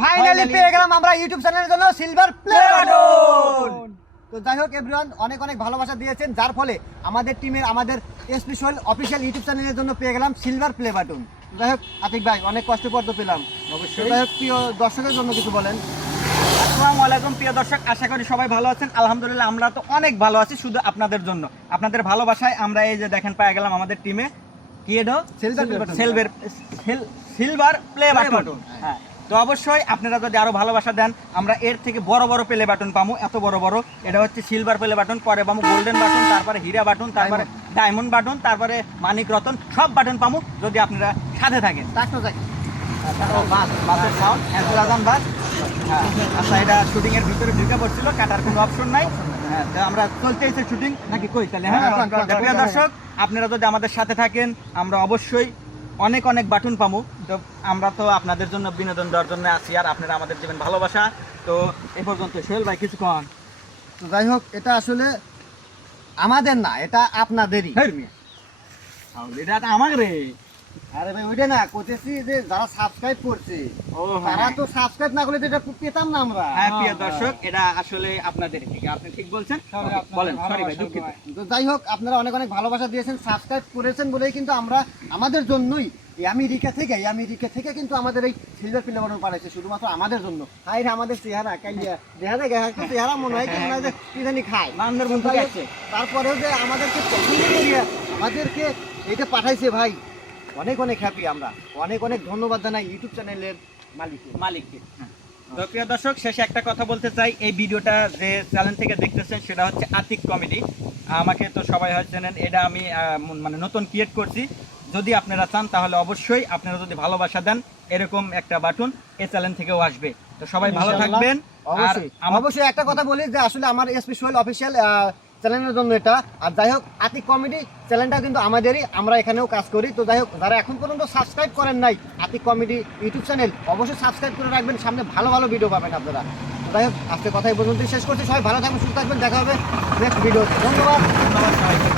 Finally পেয়ে গেলাম আমরা ইউটিউব চ্যানেলের জন্য সিলভার প্লে বাটন। তো যাই হোক এভরিওয়ান, অনেক অনেক ভালোবাসা দিয়েছেন, যার ফলে আমাদের টিমের আমাদের এসপি সোহেল অফিসিয়াল ইউটিউব চ্যানেলের জন্য পেয়ে গেলাম সিলভার প্লে বাটন। যাই হোক আতিক ভাই, অনেক কষ্ট পর তো পেলাম। অবশ্যই। যাই হোক প্রিয় দর্শকের জন্য কিছু বলেন। আসসালামু আলাইকুম প্রিয় দর্শক, আশা করি সবাই ভালো আছেন। আলহামদুলিল্লাহ আমরা তো অনেক ভালো আছি, শুধু আপনাদের জন্য, আপনাদের ভালোবাসায় আমরা এই যে দেখেন পেয়ে গেলাম আমাদের টিমে কি এটা সিলভার প্লে বাটন। হ্যাঁ, তো অবশ্যই আপনারা যদি আরো ভালোবাসা দেন আমরা এর থেকে বড় বড় প্লে বাটন পাবো, এত বড় বড়। এটা হচ্ছে সিলভার প্লে বাটন, পরে পাবো গোল্ডেন বাটন, তারপরে হীরা বাটন, তারপরে ডায়মন্ড বাটন, তারপরে মানিক রতন, সব বাটন পাবো যদি আপনারা সাথে থাকেন। বাসের সাউন্ড আজান বাস। হ্যাঁ, আচ্ছা, এটা শুটিং এর ভিতরে ঢুকে পড়ছিল, কাটার কোনো অপশন নাই। হ্যাঁ, তো আমরা চলতেছে শুটিং নাকি কই তাহলে? হ্যাঁ, প্রিয় দর্শক আপনারা যদি আমাদের সাথে থাকেন আমরা অবশ্যই অনেক অনেক বাটন পাবো। তো আমরা তো আপনাদের জন্য বিনোদন দেওয়ার জন্য আছি, আর আপনারা আমাদের দিবেন ভালোবাসা। তো এই পর্যন্ত। সোহেল ভাই কিছু কন। তো যাই হোক এটা আসলে আমাদের না, এটা আপনাদেরই। এটা আমার রে। আরে ভাই ওইটা না, করতেছি যে যারা সাবস্ক্রাইব করছে তারা তো সাবস্ক্রাইব না করলে তো এটা পেতাম না আমরা। হ্যাঁ প্রিয় দর্শক, এটা আসলে আপনাদের ঠিক, আপনি ঠিক বলছেন। বলেন, সরি ভাই, দুঃখিত। তো যাই হোক আপনারা অনেক অনেক ভালোবাসা দিয়েছেন, সাবস্ক্রাইব করেছেন বলেই কিন্তু আমরা আমাদের জন্যই এই আমেরিকা থেকে কিন্তু আমাদের এই সিলভার প্লে বাটন পাঠাইছে শুধুমাত্র আমাদের জন্য। হাই রে আমাদের চেহারা কাইয়া দেখা যায়, একটা চেহারা মনে হয় কেমন যে কি জানি খায় বান্দর বন্ধু আছে। তারপরেও যে আমাদেরকে পছন্দ করিয়া আমাদেরকে এইটা পাঠাইছে ভাই, অনেক অনেক হ্যাপি আমরা। অনেক অনেক ধন্যবাদ জানাই ইউটিউব চ্যানেলের মালিককে। তো প্রিয় দর্শক, শেষে একটা কথা বলতে চাই, এই ভিডিওটা যে চ্যানেল থেকে দেখতেছেন সেটা হচ্ছে আতিক কমেডি। আমাকে তো সবাই হয়তো জানেন, এটা আমি মানে নতুন ক্রিয়েট করছি। যদি আপনারা চান তাহলে অবশ্যই আপনারা যদি ভালোবাসা দেন এরকম একটা বাটন এই চ্যানেল থেকেও আসবে। তো সবাই ভালো থাকবেন। আর অবশ্যই একটা কথা বলি যে আসলে আমার এসপি সোহেল অফিসিয়াল চ্যানেলের জন্য এটা, আর যাই হোক আতিক কমেডি চ্যানেলটা কিন্তু আমাদেরই, আমরা এখানেও কাজ করি। তো যাই হোক যারা এখন পর্যন্ত সাবস্ক্রাইব করেন নাই আতিক কমেডি ইউটিউব চ্যানেল, অবশ্যই সাবস্ক্রাইব করে রাখবেন, সামনে ভালো ভালো ভিডিও পাবেন আপনারা। তো যাই হোক আজকে কথাই পর্যন্ত শেষ করছি, সবাই ভালো থাকবেন, সুস্থ থাকবেন, দেখা হবে নেক্সট ভিডিও। ধন্যবাদ। ধন্যবাদ সবাইকে।